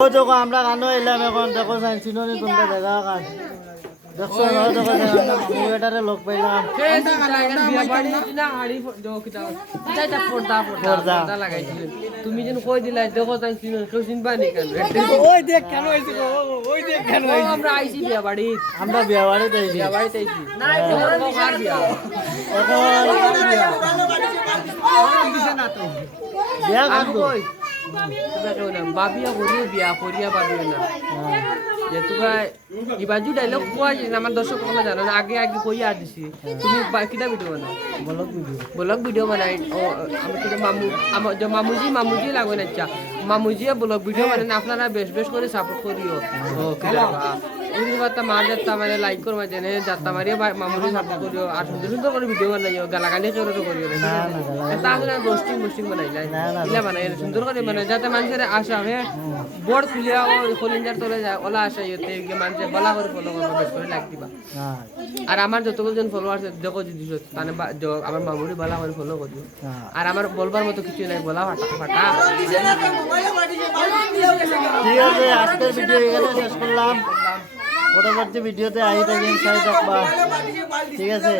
দেখো আমরা গানো এলাম এখন দেখো চিননি তোমরা দেখা কান দেখছো দেখো মুভিটারে লোক পাইলাম তুমি যেন কই দিলাই দেখো তাই কেউ চিনবা নি কেন ওই দেখ কেন হইছে গো ওই দেখ কেন হইছে আমরা আইছি বিয়া বাড়ি আমরা বিয়া বাড়িতে আইছি বিয়া বাড়িতে আইছি না কার বিয়া বিয়া কার কই বাবিয়া করিও বিয়া করিয়া পারবে না যে তোমরা ইবাজু ডায়লগ কোয়া যে আমার দর্শক তোমরা জানো না আগে আগে কই আর দিছি তুমি কিটা ভিডিও বানাও ব্লগ ভিডিও বানাই ও আমি তো মামুজি লাগবে না আচ্ছা মামুজি ব্লগ ভিডিও বানান আপনারা বেশ বেশ করে সাপোর্ট করিও ও কিলা এই বার্তা মার যাত্রা মানে লাইক করবা জেনে যাত্রা মারিয়া মামুজি সাপোর্ট করিও আর সুন্দর সুন্দর করে ভিডিও বানাইও গালাগালি করে করিও না তাহলে রোস্টিং বানাই ইলা বানাই সুন্দর করে বানাই যাতে মানুষের আশা হয় বোর্ড খুলিয়া ও কলিঞ্জার তলে যায় ওলা আশা ইতে মানুষে বলা করে ফলো করবা বেশ করে লাইক দিবা আর আমার যতগুলো জন ফলোয়ার আছে দেখো যদি মানে আমার মামুরি বলা করে ফলো করিও আর আমার বলবার মতো কিছু নাই বলা ফাটা ঠিক আছে আজকের ভিডিও এখানে শেষ করলাম পরবর্তী ভিডিওতে আই থাকেন সাথে থাকবা ঠিক আছে